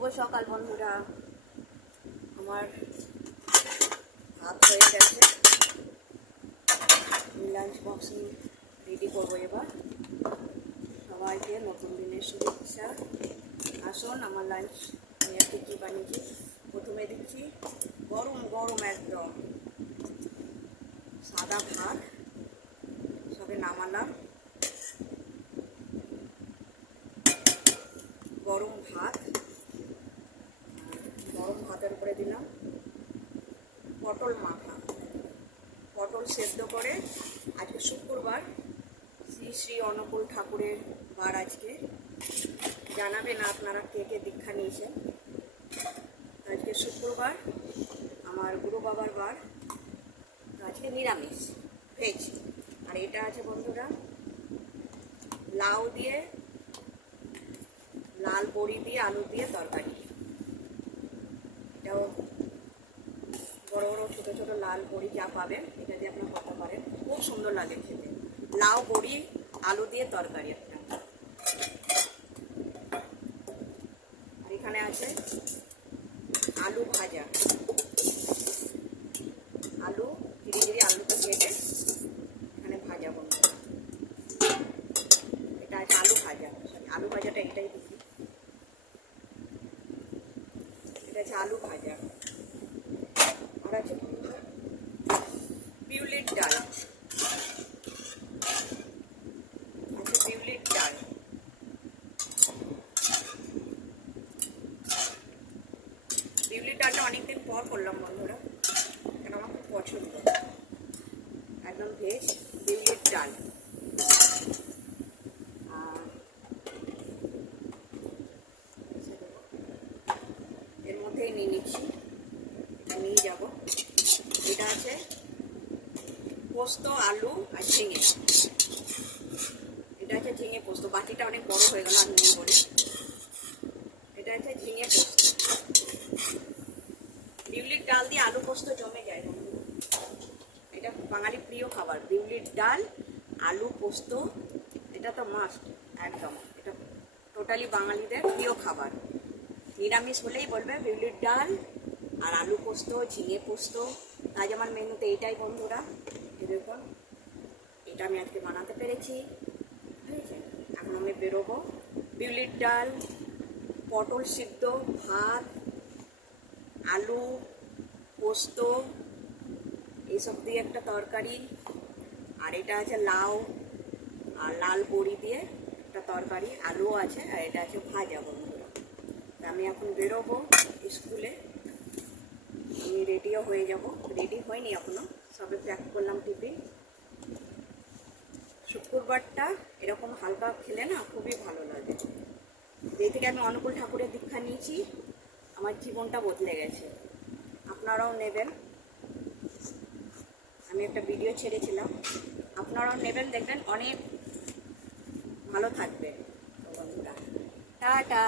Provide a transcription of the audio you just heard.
শুভ সকাল বন্ধুরা। আমার ভাত হয়ে গেছে, লাঞ্চ বক্স রেডি করবো এবার। সবাইকে নতুন দিনের শুভেচ্ছা। আসুন আমার লাঞ্চ আমি আজকে কী বানিয়েছি। প্রথমে দিচ্ছি গরম গরম একদম সাদা ভাত, সবে নামালাম। গরম ভাত, গরম ভাতের উপরে দিলাম পটল মাখা, পটল সেদ্ধ করে। আজকে শুক্রবার, শ্রী শ্রী অনুকূল ঠাকুরের বার। আজকে জানাবেন আপনারা কে কে দীক্ষা নিয়েছেন। আজকে শুক্রবার, আমার গুরু বাবার বার। আজকে নিরামিষ ভেজ। আর এটা আছে বন্ধুরা লাউ দিয়ে, লাল বড়ি দিয়ে, আলু দিয়ে তরকারি। এটাও বড় বড় ছোট ছোট লাল বড়ি যা পাবেন এটা দিয়ে আপনারা করতে পারেন, খুব সুন্দর লাগে খেতে। লাউ বড়ি আলু দিয়ে তরকারি একটা। আর এখানে আছে আলু ভাজা, আলু ধীরে ধীরে আলুটা কেটে এখানে ভাজা করবো। এটা আছে আলু ভাজা, আলু ভাজাটা এটাই দিচ্ছি। এটা আছে আলু ভাজা। আর আছে বিউলির ডাল, আছে বিউলির ডাল। বিউলির ডালটা অনেকদিন পর করলাম বন্ধুরা, কেন আমার খুব পছন্দ। একদম ভেজ বিউলির ডাল। এর মধ্যেই নিয়ে নিচ্ছি, এটা নিয়ে যাব। এটা আছে পোস্ত, আলু আর ঝিঙে। এটা আছে ঝিঙে পোস্ত, বাটিটা অনেক বড় হয়ে গেল আর নেই বলে। এটা আছে ঝিঙে পোস্ত। বিউলির ডাল দিয়ে আলু পোস্ত জমে যায় বন্ধু। এটা বাঙালি প্রিয় খাবার, বিউলির ডাল আলু পোস্ত। এটা তো মাস্ট একদম, এটা টোটালি বাঙালিদের প্রিয় খাবার। নিরামিষ হলেই বলবে বিউলির ডাল আর আলু পোস্ত, ঝিঙে পোস্ত। আজ আমার মেনুতে এইটাই বন্ধুরা। দেখুন এটা আমি আজকে বানাতে পেরেছি, বুঝেছে। এখন আমি বেরোবো। বিউলির ডাল, পটল সিদ্ধ, ভাত, আলু পোস্ত এইসব দিয়ে একটা তরকারি। আর এটা আছে লাউ আর লাল বড়ি দিয়ে একটা তরকারি, আলুও আছে। আর এটা আছে ভাজা বন্ধুরা। আমি এখন বেরোবো স্কুলে। আমি রেডিও হয়ে যাব, রেডি হয়নি এখনো, সবে প্যাক করলাম টিফিন। শুক্রবারটা এরকম হালকা খেলে না খুবই ভালো লাগে। যেই থেকে আমি অনুকূল ঠাকুরের দীক্ষা নিয়েছি আমার জীবনটা বদলে গেছে, আপনারাও নেবেন। আমি একটা ভিডিও ছেড়েছিলাম, আপনারাও নেবেন, দেখবেন অনেক ভালো থাকবে বন্ধুরা। টাটা।